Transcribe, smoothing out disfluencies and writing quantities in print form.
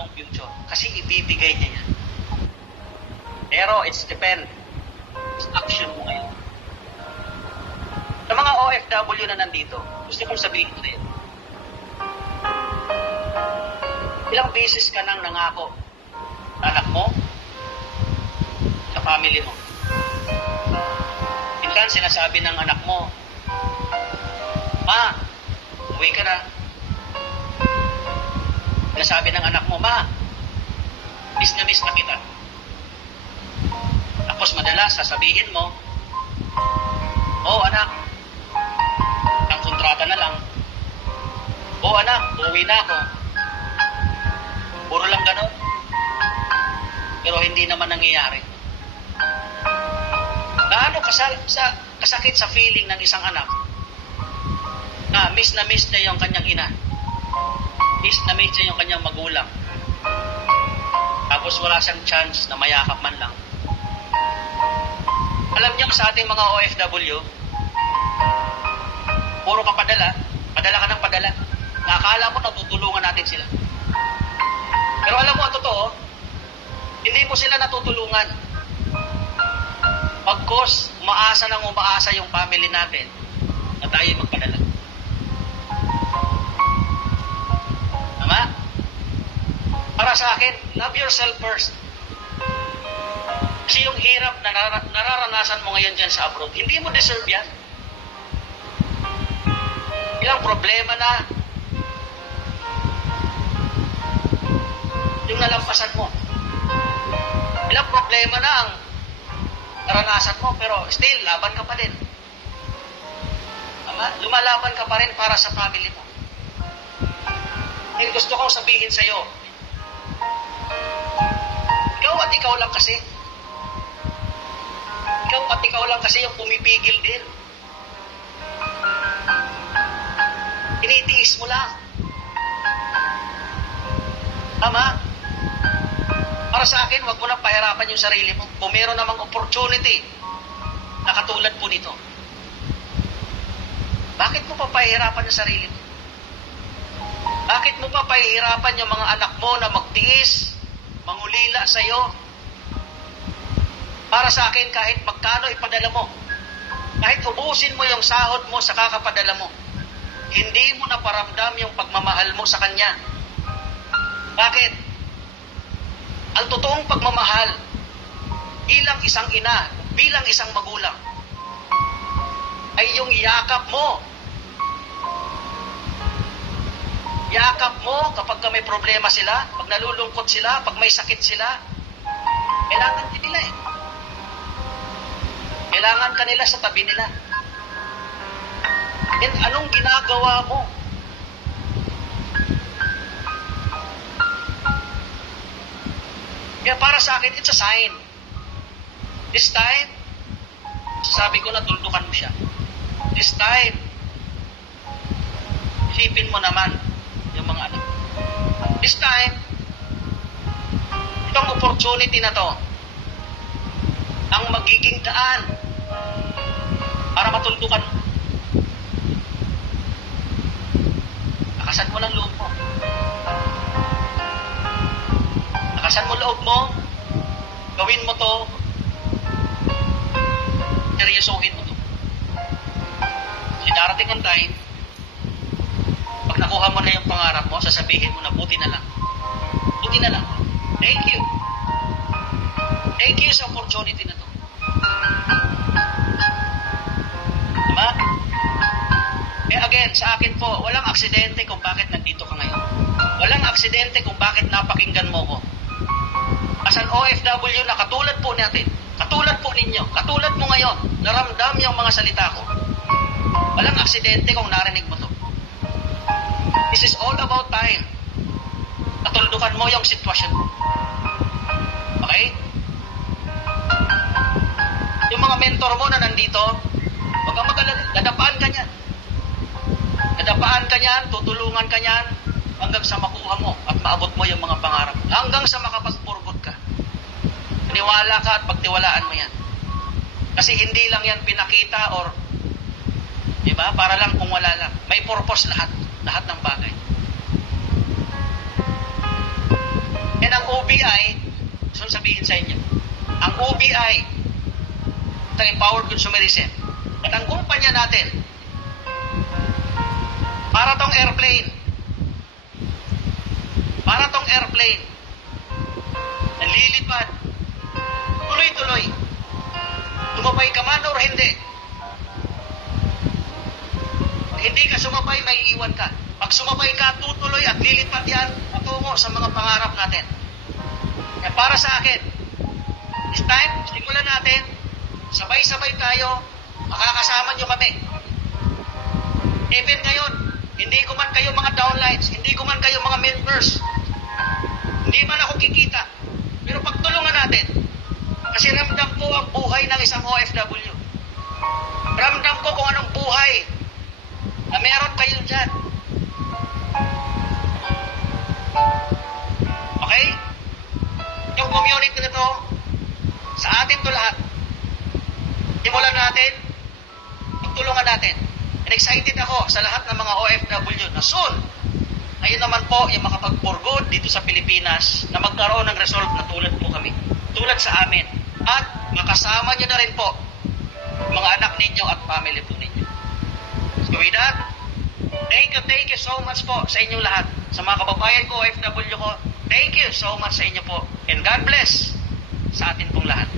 mong future. Kasi ibibigay niya yan. Pero it's depend sa action mo ngayon. Sa mga OFW na nandito, gusto kong sabihin sa'yo, ilang beses ka nang nangako sa anak mo, sa family mo. Minsan sinasabi ng anak mo, "Ma, uwi ka na." Sinasabi ng anak mo, "Ma, miss na kita." Tapos madalas sasabihin mo, "Oh anak, ang kontrata na lang. Oh anak, uwi na ako." Puro lang ganon. Pero hindi naman nangyayari. Gaano kasakit sa feeling ng isang anak na miss niya yung kanyang ina. Miss niya yung kanyang magulang. Tapos wala siyang chance na mayakap man lang. Alam niyo sa ating mga OFW, puro ka padala ka ng padala. Nakakala mo natutulungan natin sila. Pero alam mo ang totoo, hindi mo sila natutulungan. Pagkos, umaasa yung family natin na tayo magpadala. Tama? Para sa akin, love yourself first. Kasi yung hirap na nararanasan mo ngayon dyan sa abroad, hindi mo deserve yan. Ilang problema na yung nalampasan mo. Ilang problema na ang naranasan mo, pero still, laban ka pa din. Tama? Lumalaban ka pa rin para sa family mo. Gusto kong sabihin sa'yo, ikaw at ikaw lang kasi. Ikaw at ikaw lang kasi yung pumipigil din. Tinitiis mo lang. Tama? Para sa akin, wag mo na pahirapan yung sarili mo. Kung meron namang opportunity na katulad po nito, bakit mo pa pahirapan yung sarili mo? Bakit mo pa pahirapan yung mga anak mo na magtiis, mangulila sa'yo? Para sa akin, kahit magkano ipadala mo, kahit ubusin mo yung sahod mo sa kakapadala mo, hindi mo na paramdam yung pagmamahal mo sa kanya. Bakit? Ang totoong pagmamahal bilang isang ina, bilang isang magulang, ay yung yakap mo. Yakap mo kapag may problema sila, pag nalulungkot sila, pag may sakit sila. Kailangan din nila eh. Kailangan ka nila sa tabi nila. And anong ginagawa mo? Kaya para sa akin, it's a sign. This time, sabi ko na tuldukan mo siya. This time, isipin mo naman yung mga anak. This time, itong opportunity na to, ang magiging daan para matuldukan mo. Lakasan mo ng loob mo. Lakasan mo loob mo. Gawin mo to. Seryosohin mo to. Kasi darating ang time, pag nakuha mo na yung pangarap mo, sasabihin mo na buti na lang. Buti na lang. Thank you. Thank you sa opportunity na to. Diba? Again, sa akin po, walang aksidente kung bakit nandito ka ngayon. Walang aksidente kung bakit napakinggan mo ko. As an OFW na katulad po natin, katulad po ninyo, katulad mo ngayon, naramdam yung mga salita ko. Walang aksidente kung narinig mo to. This is all about time. Katuldukan mo yung sitwasyon mo. Okay? Yung mga mentor mo na nandito, huwag kang mag-alala, dadapaan ka niyan. Dadapaan ka niyan, tutulungan ka niyan, hanggang sa makuha mo at maabot mo yung mga pangarap. Hanggang sa makapagpurgot ka. Niwala ka at pagtiwalaan mo yan. Kasi hindi lang yan pinakita or, diba, para lang kung wala lang. May purpose lahat ng bagay. kong sabihin sa inyo. Ang OBI, ang Empowered Consumerism, at ang kumpanya natin, para tong airplane, nalilipad, tuloy-tuloy. Sumabay ka man or hindi. Pag hindi ka sumabay, may iiwan ka. Pag sumabay ka, tutuloy at lilipad yan patungo sa mga pangarap natin. Kaya para sa akin, this time, simulan natin, sabay-sabay tayo, makakasama nyo kami. Even ngayon, hindi ko man kayo mga downlines, hindi ko man kayo mga members, hindi man ako kikita. Pero pagtulungan natin, kasi ramdam ko ang buhay ng isang OFW. Ramdam ko kung anong buhay na meron kayo dyan. Okay? Yung community na to, sa atin to lahat. Simulan natin, pagtulungan natin. And excited ako sa lahat ng mga OFW na soon, ngayon naman po yung makapag-for good dito sa Pilipinas na magkaroon ng resolve na tulad po kami. Tulad sa amin. At makasama nyo na rin po mga anak ninyo at family po ninyo. So with that, thank you so much po sa inyong lahat. Sa mga kababayan ko, OFW ko, thank you so much sa inyo po. And God bless sa atin pong lahat.